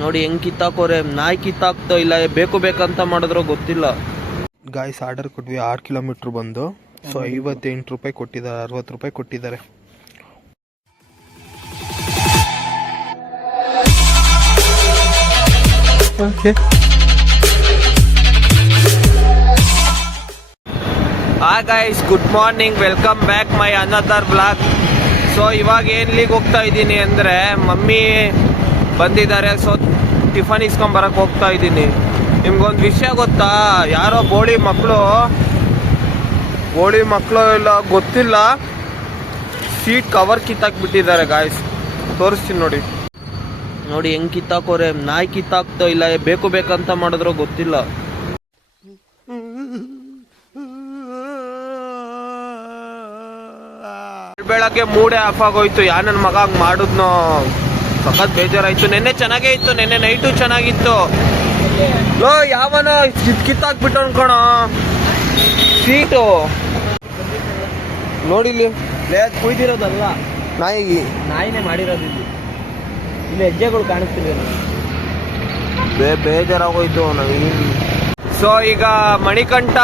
ನೋಡಿ ಹೆಂಗ್ ಕಿತ್ತಾಕೋರೆ, ನಾಯಿ ಕಿತ್ತಾಕ್ತೋ ಇಲ್ಲ ಬೇಕು ಬೇಕಂತ ಮಾಡಿದ್ರೋ ಗೊತ್ತಿಲ್ಲ. ಗಾಯ್ಸ್ ಆರ್ಡರ್ ಕೊಟ್ವಿ, 6 ಕಿಲೋಮೀಟ್ರ್ ಬಂದು. ಸೊ 58 ರೂಪಾಯಿ ಕೊಟ್ಟಿದ್ದಾರೆ, 60 ರೂಪಾಯಿ ಕೊಟ್ಟಿದ್ದಾರೆ. Okay hi guys, good morning, welcome back my another blog. So ಇವಾಗ ಎಲ್ಲಿಗೆ ಹೋಗ್ತಾ ಇದ್ದೀನಿ ಅಂದರೆ, ಮಮ್ಮಿ ಬಂದಿದ್ದಾರೆ. ಸೊ ಟಿಫನ್ ಇಸ್ಕೊಂಬರಕ್ಕೆ ಹೋಗ್ತಾ ಇದ್ದೀನಿ. ನಿಮ್ಗೊಂದು ವಿಷಯ ಗೊತ್ತಾ, ಯಾರೋ ಬೋಳಿ ಮಕ್ಕಳು ಇಲ್ಲ ಗೊತ್ತಿಲ್ಲ, ಸೀಟ್ ಕವರ್ ಕಿತ್ತಾಕ್ಬಿಟ್ಟಿದ್ದಾರೆ ಗಾಯ್ಸ್. ತೋರಿಸ್ತೀನಿ ನೋಡಿ. ನೋಡಿ ಹೆಂಗ್ ಕಿತ್ತಾಕೋರೆ, ನಾಯಿ ಕಿತ್ತಾಕ್ತೋ ಇಲ್ಲ ಬೇಕು ಬೇಕಂತ ಮಾಡಿದ್ರೋ ಗೊತ್ತಿಲ್ಲ. ಬೆಳಗ್ಗೆ ಮೂಡೆ ಆಫ್ ಆಗೋಯ್ತು. ಯಾ ನನ್ನ ಮಗ ಹಂಗೆ ಮಾಡಿದ್ನೋ, ಸಖತ್ ಬೇಜಾರಾಯ್ತು. ನೆನ್ನೆ ಚೆನ್ನಾಗೇ ಇತ್ತು, ನೆನ್ನೆ ನೈಟು ಚೆನ್ನಾಗಿತ್ತು. ಲೋ ಯಾವನ ಕಿತ್ತಾಕ್ಬಿಟ್ಟು ಅನ್ಕೋಣ ಸೀಟು. ನೋಡಿಲಿ ಕುಯ್ದಿರೋದಲ್ಲ, ನಾಯಿನೇ ಮಾಡಿರೋದು. ಇಲ್ಲಿ ಹೆಜ್ಜೆಗಳು ಕಾಣಿಸ್ತಿದೆ, ಬೇಜಾರಾಗೋಯ್ತು ನನಗೆ. ಸೊ ಈಗ ಮಣಿಕಂಠ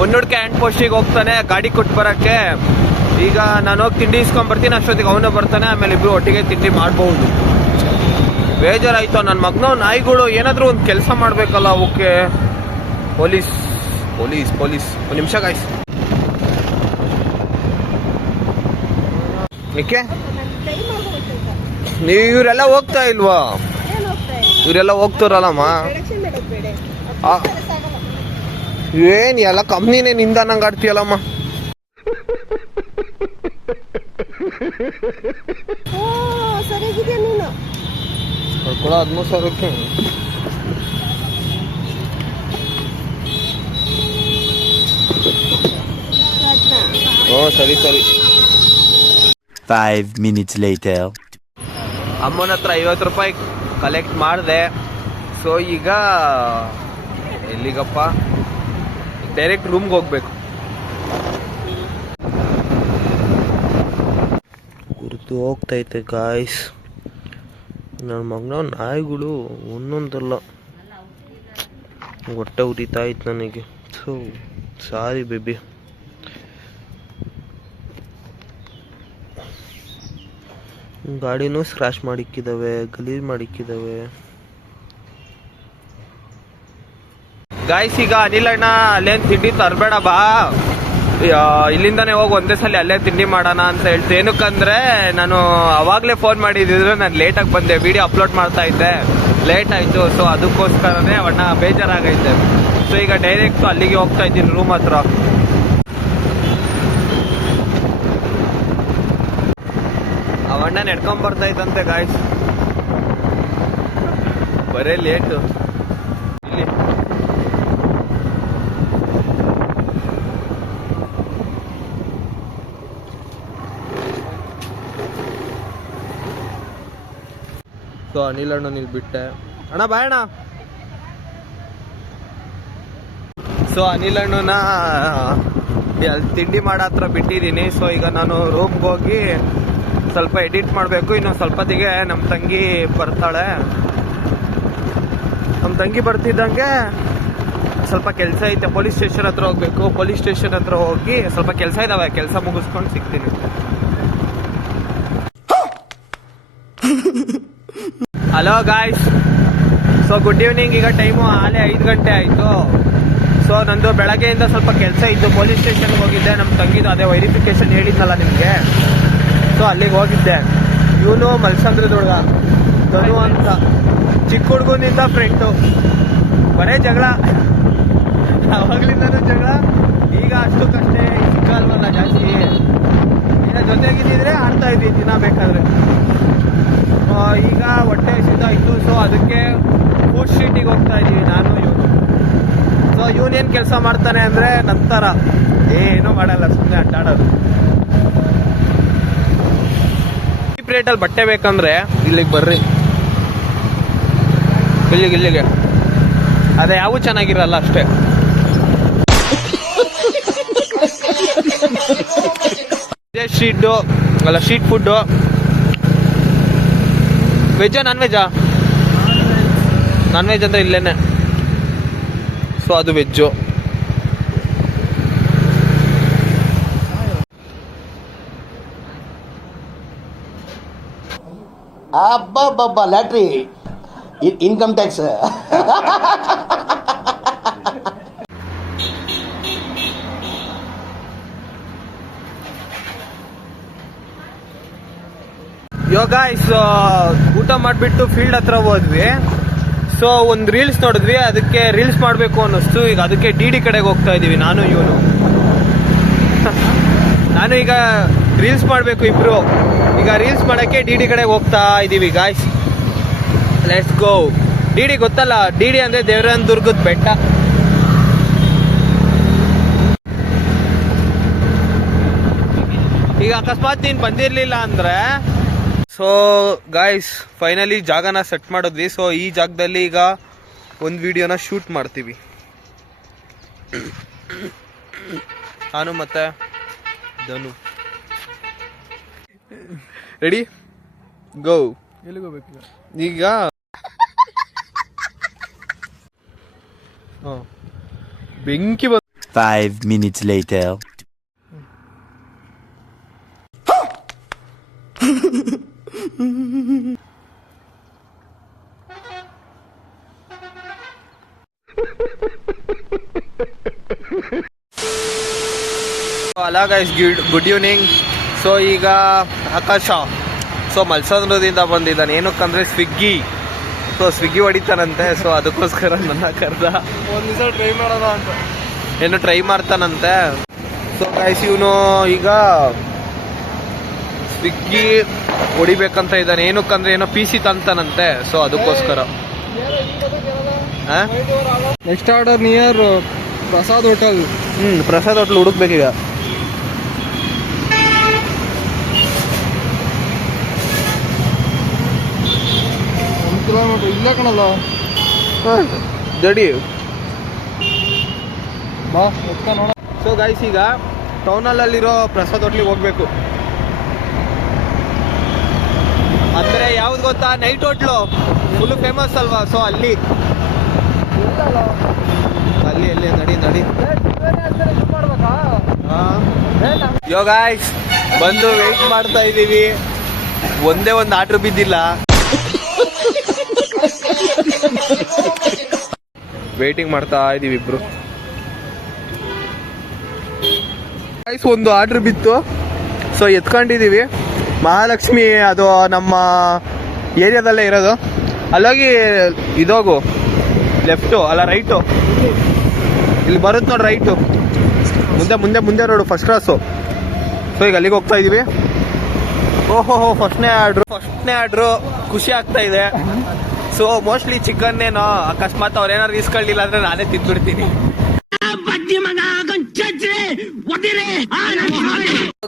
ಹೊನ್ನೂಡ್ಕೆ ಹ್ಯಾಂಡ್ ಪೋಸ್ಟಿಗೆ ಹೋಗ್ತಾನೆ ಗಾಡಿ ಕೊಟ್ಟು ಬರೋಕ್ಕೆ. ಈಗ ನಾನು ಹೋಗಿ ತಿಂಡಿ ಇಸ್ಕೊಂಡ್ಬರ್ತೀನಿ, ಅಷ್ಟೊತ್ತಿಗೆ ಅವನು ಬರ್ತಾನೆ. ಆಮೇಲೆ ಇಬ್ರು ಒಟ್ಟಿಗೆ ತಿಂಡಿ ಮಾಡ್ಬೋದು. ಬೇಜಾರಾಯ್ತು. ನನ್ನ ಮಗನೋ ನಾಯಿಗಳು ಏನಾದರೂ ಒಂದು ಕೆಲಸ ಮಾಡಬೇಕಲ್ಲ ಅವಕ್ಕೆ. ಪೊಲೀಸ್ ಒಂದು ನಿಮಿಷ ಗಾಯ್ಸ್. ಏಕೆ ನೀವು ಇವರೆಲ್ಲ ಹೋಗ್ತಾ ಇಲ್ವಾ? ಇವರೆಲ್ಲ ಹೋಗ್ತಾರಲ್ಲಮ್ಮ. ಏನ್ ಎಲ್ಲ ಕಂಪ್ನಿನೇ ನಿಂದ ನಂಗೆ ಆಡ್ತೀಯಲ್ಲಮ್ಮ. ಕೂಡ 13,000ಕ್ಕೆ. ಸರಿ 5 minutes later. ಅಮ್ಮನ ಹತ್ರ 50 ರೂಪಾಯಿ ಕಲೆಕ್ಟ್ ಮಾಡಿದೆ. ಸೊ ಈಗ ಎಲ್ಲಿಗಪ್ಪ, ಡೈರೆಕ್ಟ್ ರೂಮ್ಗೆ ಹೋಗ್ಬೇಕು. ಗುರುತು ಹೋಗ್ತೈತೆ ಗಾಯ್ಸ್. ನನ್ನ ಮಗನ ನಾಯಿಗಳು ಒಂದೊಂದಲ್ಲ, ಹೊಟ್ಟೆ ಉರಿತಾ ಇತ್ತು ನನಗೆ. So sorry baby. ಗಾಡಿನೂ ಸ್ಕ್ರಾಚ್ ಮಾಡಿಕ್ಕಿದ್ದಾವೆ, ಗಲೀಜ್ ಮಾಡಿಕ್ಕಿದ್ದಾವೆ ಗಾಯ್ಸ್. ಈಗ ಅನಿಲಣ್ಣ ಅಲ್ಲೇನು ತಿಂಡಿ ತರಬೇಡ ಬಾ, ಇಲ್ಲಿಂದಾನೇ ಹೋಗಿ ಒಂದೇ ಸಲ ಅಲ್ಲೇ ತಿಂಡಿ ಮಾಡೋಣ ಅಂತ ಹೇಳ್ತು. ಏನಕ್ಕಂದ್ರೆ ನಾನು ಅವಾಗಲೇ ಫೋನ್ ಮಾಡಿದ್ರೆ ನಾನು ಲೇಟಾಗಿ ಬಂದೆ, ವಿಡಿಯೋ ಅಪ್ಲೋಡ್ ಮಾಡ್ತಾ ಇದ್ದೆ, ಲೇಟ್ ಆಯಿತು. ಸೊ ಅದಕ್ಕೋಸ್ಕರನೇ ಅವಣ್ಣ ಬೇಜಾರಾಗೈತೆ. ಸೊ ಈಗ ಡೈರೆಕ್ಟ್ ಅಲ್ಲಿಗೆ ಹೋಗ್ತಾ ಇದ್ದೀನಿ, ರೂಮ್ ಹತ್ರ. ಅವಣ್ಣ ನಡ್ಕೊಂಬರ್ತಾ ಇದ್ದಂತೆ ಗಾಯ್ಸ್, ಬರೇ ಲೇಟು. ಇಲ್ಲಿ ಸೊ ಅನಿಲ್ ಅಣ್ಣ ಇಲ್ಲಿ ಬಿಟ್ಟೆ. ಅಣ್ಣ ಬಾಯ್ ಅಣ್ಣ. ಸೊ ಅನಿಲ್ ಅಣ್ಣನ ಅಲ್ಲಿ ತಿಂಡಿ ಮಾಡೋ ಹತ್ರ ಬಿಟ್ಟಿದ್ದೀನಿ. ಸೊ ಈಗ ನಾನು ರೂಮ್ಗೆ ಹೋಗಿ ಸ್ವಲ್ಪ ಎಡಿಟ್ ಮಾಡಬೇಕು. ಇನ್ನು ಸ್ವಲ್ಪತ್ತಿಗೆ ನಮ್ಮ ತಂಗಿ ಬರ್ತಾಳೆ. ನಮ್ಮ ತಂಗಿ ಬರ್ತಿದ್ದಂಗೆ ಸ್ವಲ್ಪ ಕೆಲಸ ಐತೆ, ಪೊಲೀಸ್ ಸ್ಟೇಷನ್ ಹತ್ರ ಹೋಗ್ಬೇಕು. ಪೊಲೀಸ್ ಸ್ಟೇಷನ್ ಹತ್ರ ಹೋಗಿ ಸ್ವಲ್ಪ ಕೆಲಸ ಇದಾವೆ, ಕೆಲಸ ಮುಗಿಸ್ಕೊಂಡು ಸಿಗ್ತೀನಿ. Hello guys, so good evening. ಈಗ ಟೈಮು ಆಲೇ 5 ಗಂಟೆ ಆಯಿತು. ಸೊ ನಂದು ಬೆಳಗ್ಗೆಯಿಂದ ಸ್ವಲ್ಪ ಕೆಲಸ ಇತ್ತು, ಪೊಲೀಸ್ ಸ್ಟೇಷನ್ಗೆ ಹೋಗಿದ್ದೆ. ನಮ್ಮ ತಂಗಿದು ಅದೇ ವೆರಿಫಿಕೇಶನ್ ಹೇಳಿದ್ನಲ್ಲ ನಿಮಗೆ, ಸೊ ಅಲ್ಲಿಗೆ ಹೋಗಿದ್ದೆ. ಇವನು ಮಲ್ಸಂದ್ರದ ಹುಡುಗ ಧನು ಅಂತ, ಚಿಕ್ಕ ಹುಡುಗನಿಂದ ಫ್ರೆಂಡು, ಬರೇ ಜಗಳ, ಅವಾಗ್ಲಿಂದನೂ ಜಗಳ. ಈಗ ಅಷ್ಟಕ್ಕಷ್ಟೇ ಸಿಕ್ಕಲ್ವಲ್ಲ ಜಾಸ್ತಿ. ಈಗ ಜೊತೆಗಿದ್ದಿದ್ರೆ ಆಡ್ತಾ ಇದ್ವಿ ದಿನ ಬೇಕಾದ್ರೆ. ಈಗ ಹೊಟ್ಟೆ ಹಸಿದಾಯಿತು. ಸೊ ಅದಕ್ಕೆ ಫುಡ್ ಸ್ಟ್ರೀಟಿಗೆ ಹೋಗ್ತಾ ಇದ್ದೀವಿ ನಾನು ಇವನು. ಸೊ ಇವನೇನು ಕೆಲಸ ಮಾಡ್ತಾನೆ ಅಂದರೆ ನಂತರ ಏನೂ ಮಾಡಲ್ಲ, ಸುಮ್ಮನೆ ಅಡ್ಡಾಡೋದು. ಚೀಪ್ ರೇಟಲ್ಲಿ ಬಟ್ಟೆ ಬೇಕಂದ್ರೆ ಇಲ್ಲಿಗೆ ಬರ್ರಿ, ಇಲ್ಲಿಗೆ. ಅದೇ ಯಾವೂ ಚೆನ್ನಾಗಿರಲ್ಲ ಅಷ್ಟೇ. Street food. ವೆಜ್ಜಾ ನಾನ್ ವೆಜ್ಜಾ? ನಾನ್ ವೆಜ್ ಅಂದರೆ ಇಲ್ಲೇನೆ. ಸೊ ಅದು ವೆಜ್ಜು. ಅಬ್ಬಬ್ಬಬ್ಬ ಲ್ಯಾಟ್ರಿ ಇನ್ಕಮ್ ಟ್ಯಾಕ್ಸ್. ಗೈಸ್ ಊಟ ಮಾಡಿಬಿಟ್ಟು ಫೀಲ್ಡ್ ಹತ್ರ ಹೋದ್ವಿ. ಸೊ ಒಂದು ರೀಲ್ಸ್ ನೋಡಿದ್ವಿ, ಅದಕ್ಕೆ ರೀಲ್ಸ್ ಮಾಡಬೇಕು ಅನ್ನಿಸ್ತು. ಈಗ ಅದಕ್ಕೆ ಡಿ ಕಡೆಗೆ ಹೋಗ್ತಾ ಇದ್ದೀವಿ ನಾನು ಇವನು. ನಾನು ಈಗ ರೀಲ್ಸ್ ಮಾಡಬೇಕು ಇಬ್ರು. ಈಗ ರೀಲ್ಸ್ ಮಾಡೋಕ್ಕೆ ಡಿ ಕಡೆಗೆ ಹೋಗ್ತಾ ಇದ್ದೀವಿ ಗಾಯ್ಸ್. Let's go. ಡಿ ಗೊತ್ತಲ್ಲ, ಡಿ ಅಂದರೆ ದೇವರಾಯನದುರ್ಗದ ಬೆಟ್ಟ. ಈಗ ಅಕಸ್ಮಾತ್ ನೀನು ಬಂದಿರಲಿಲ್ಲ ಅಂದರೆ ಸೊ ಗಾಯ್ಸ್ ಫೈನಲಿ ಜಾಗನ ಸೆಟ್ ಮಾಡಿದ್ವಿ. ಸೊ ಈ ಜಾಗದಲ್ಲಿ ಈಗ ಒಂದು ವಿಡಿಯೋನ ಶೂಟ್ ಮಾಡ್ತೀವಿ ನಾನು ಮತ್ತೆ ಧನು. ರೆಡಿ ಗೋ. ಎಲ್ಲಿಗೆ ಹೋಗ್ಬೇಕು ಈಗ? ಬೆಂಕಿ ಬಂದು 5 minutes later. Hello guys, good evening. So ಈಗ ಆಕಾಶ ಸೊ ಮಲ್ಸಂದ್ರದಿಂದ ಬಂದಿದ್ದಾನೆ. ಏನಕ್ಕಂದ್ರೆ ಸ್ವಿಗ್ಗಿ ಹೊಡಿತಾನಂತೆ. ಸೊ ಅದಕ್ಕೋಸ್ಕರ ನನ್ನ ಕರೆದ ಒಂದು ದಿವಸ ಟ್ರೈ ಮಾಡೋಣ ಅಂತ. ಏನು ಟ್ರೈ ಮಾಡ್ತಾನಂತೆ. ಸೊ ಗೈಸ್ ಇವನು ಈಗ ಸ್ವಿಗ್ಗಿ ಹೊಡಿಬೇಕಂತ ಇದ್ದಾನೆ. ಏನಕ್ಕಂದ್ರೆ ಏನೋ PC ತಂತಾನಂತೆ. ಸೊ ಅದಕ್ಕೋಸ್ಕರ next order near Prasad hotel. Prasad hotel ಹುಡುಕ್ಬೇಕೀಗ. ಕಿಲೋಮೀಟರ್ ಇಲ್ಲೇ ಕಣಲ್ಲ. ದಡಿ ಬಾ ನೋಡ. ಸೊ ಗೈಸ್ ಈಗ ಟೌನಲ್ಲಿರೋ ಪ್ರಸಾದ್ ಹೋಟ್ಲಿಗೆ ಹೋಗ್ಬೇಕು. ಅಂದರೆ ಯಾವ್ದು ಗೊತ್ತಾ, ನೈಟ್ ಹೋಟ್ಲು ಫುಲ್ಲು ಫೇಮಸ್ ಅಲ್ವಾ. ಸೊ ಅಲ್ಲಿ ನಡಿ. ಯೋ ಗೈಸ್ ಬಂದು ವೆಯ್ಟ್ ಮಾಡ್ತಾ ಇದ್ದೀವಿ. ಒಂದೇ ಒಂದು ಆರ್ಡ್ರ್ ಬಿದ್ದಿಲ್ಲ. ವೇಟಿಂಗ್ ಮಾಡ್ತಾ ಇದೀವಿ ಇಬ್ರು. ಗೈಸ್ ಒಂದು ಆರ್ಡ್ರ್ ಬಿತ್ತು. ಸೊ ಎತ್ಕೊಂಡಿದೀವಿ. ಮಹಾಲಕ್ಷ್ಮಿ ಅದು ನಮ್ಮ ಏರಿಯಾದಲ್ಲೇ ಇರೋದು. ಅಲ್ಲೋಗಿ ಇದೋಗು, ಲೆಫ್ಟು ಅಲ್ಲ ರೈಟು, ಇಲ್ಲಿ ಬರುತ್ತೆ ನೋಡಿ ರೈಟು, ಮುಂದೆ ರೋಡು, ಫಸ್ಟ್ ಕ್ಲಾಸು. ಸೊ ಈಗ ಅಲ್ಲಿಗೆ ಹೋಗ್ತಾ ಇದೀವಿ. ಓಹೋ ಫಸ್ಟ್ನೇ ಆರ್ಡ್ರು ಖುಷಿ ಆಗ್ತಾ ಇದೆ. ಸೊ ಮೋಸ್ಟ್ಲಿ ಚಿಕನ್ ಏನೋ, ಅಕಸ್ಮಾತ್ ಅವ್ರೇನಾರು ಇಸ್ಕೊಳ್ಳಿಲ್ಲ ಅಂದ್ರೆ ನಾನೇ ತಿಂದ್ಬಿಡ್ತೀನಿ.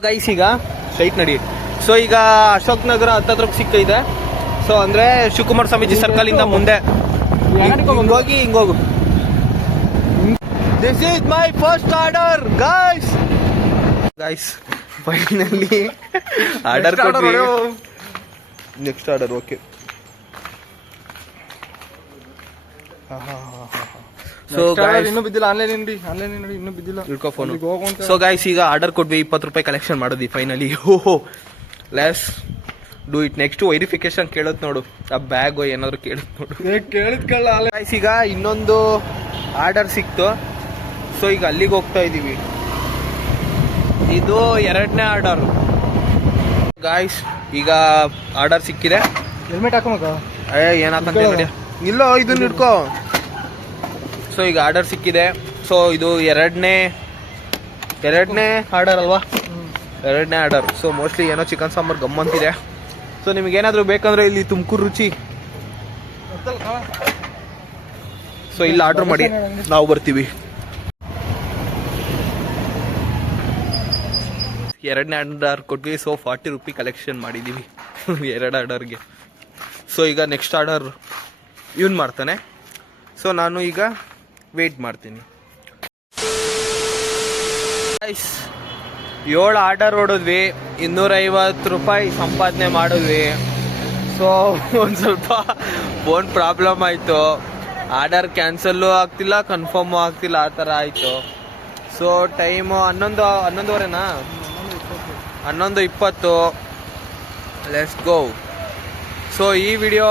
ಗೈಸ್ ಈಗ ಸ್ಟ್ರೈಟ್ ನಡಿ. ಸೊ ಈಗ ಅಶೋಕ್ ನಗರ ಹತ್ತತ್ರಕ್ಕೆ ಸಿಕ್ಕಿದೆ. ಸೊ ಅಂದ್ರೆ ಶಿವಕುಮಾರ ಸ್ವಾಮೀಜಿ ಸರ್ಕಲ್ ಇಂದ ಮುಂದೆ ಹಿಂಗೋಗು. This is my first order guys. Finally order ಕೊಟ್ವಿ. Next order. Okay. So guys ಇನ್ನೂ ಬಿದ್ದಿಲ್ಲ. ಆನ್ಲೈನ್ ನೋಡಿ ಇನ್ನೂ ಬಿದ್ದಿಲ್ಲ. ಇಟ್ಕೋ ಫೋನು. ಸೊ ಗೈಸ್ ಈಗ ಆರ್ಡರ್ ಕೊಟ್ವಿ. 20 ರೂಪಾಯಿ ಕಲೆಕ್ಷನ್ ಮಾಡೋದು ಫೈನಲಿ. ಓಹೋ let's do it. Next verification ಕೇಳುತ್ತೆ ನೋಡು, ಆ ಬ್ಯಾಗ್ ಏನಾದ್ರು ಕೇಳುತ್ತೆ ನೋಡು. ಕೇಳಿದ್ಕಲ್ಲ. ಗೈಸ್ ಈಗ ಇನ್ನೊಂದು ಆರ್ಡರ್ ಸಿಕ್ತು. ಸೊ ಈಗ ಅಲ್ಲಿಗೆ ಹೋಗ್ತಾ ಇದೀವಿ. ಇದು 2ನೇ ಆರ್ಡರ್ ಗಾಯ್ಸ್. ಈಗ ಆರ್ಡರ್ ಸಿಕ್ಕಿದೆ. ಹೆಲ್ಮೆಟ್ ಹಾಕೋಮಕ್ಕ. ಏನಾಕಂತ ನೋಡಿ. ಇಲ್ಲೋ ಇದನ್ನ ಹಿಡ್ಕೋ. ಸೊ ಈಗ ಆರ್ಡರ್ ಸಿಕ್ಕಿದೆ. ಸೊ ಇದು ಎರಡನೇ ಆರ್ಡರ್ ಅಲ್ವಾ? 2ನೇ ಆರ್ಡರ್. ಸೊ ಮೋಸ್ಟ್ಲಿ ಏನೋ ಚಿಕನ್ ಸಾಂಬಾರ್ ಗಮ್ಮಂತಿದೆ. ಸೊ ನಿಮ್ಗೇನಾದರೂ ಬೇಕಂದ್ರೆ ಇಲ್ಲಿ ತುಮಕೂರು ರುಚಿ. ಸೊ ಇಲ್ಲಿ ಆರ್ಡರ್ ಮಾಡಿ ನಾವು ಬರ್ತೀವಿ. 2ನೇ ಆರ್ಡರ್ ಕೊಟ್ವಿ. ಸೊ 40 ರೂಪಾಯಿ ಕಲೆಕ್ಷನ್ ಮಾಡಿದ್ದೀವಿ 2 ಆರ್ಡರ್ಗೆ. ಸೊ ಈಗ ನೆಕ್ಸ್ಟ್ ಆರ್ಡರ್ ಇವನು ಮಾಡ್ತಾನೆ. ಸೊ ನಾನು ಈಗ ವೆಯ್ಟ್ ಮಾಡ್ತೀನಿ. 7 ಆರ್ಡರ್ ಹೊಡಿದ್ವಿ, 250 ರೂಪಾಯಿ ಸಂಪಾದನೆ ಮಾಡಿದ್ವಿ. ಸೊ ಒಂದು ಸ್ವಲ್ಪ ಫೋನ್ ಪ್ರಾಬ್ಲಮ್ ಆಯಿತು. ಆರ್ಡರ್ ಕ್ಯಾನ್ಸಲ್ಲು ಆಗ್ತಿಲ್ಲ, ಕನ್ಫರ್ಮು ಆಗ್ತಿಲ್ಲ, ಆ ಥರ ಆಯಿತು. ಸೊ ಟೈಮು 11:30ನಾ, 11:20. Let's go. ಸೊ ಈ ವಿಡಿಯೋ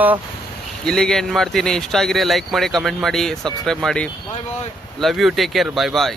ಇಲ್ಲಿಗೆ ಎಂಡ್ ಮಾಡ್ತೀನಿ. ಇಷ್ಟ ಆಗಿದ್ರೆ ಲೈಕ್ ಮಾಡಿ, ಕಮೆಂಟ್ ಮಾಡಿ, ಸಬ್ಸ್ಕ್ರೈಬ್ ಮಾಡಿ. Bye bye. Love you, take care, bye bye.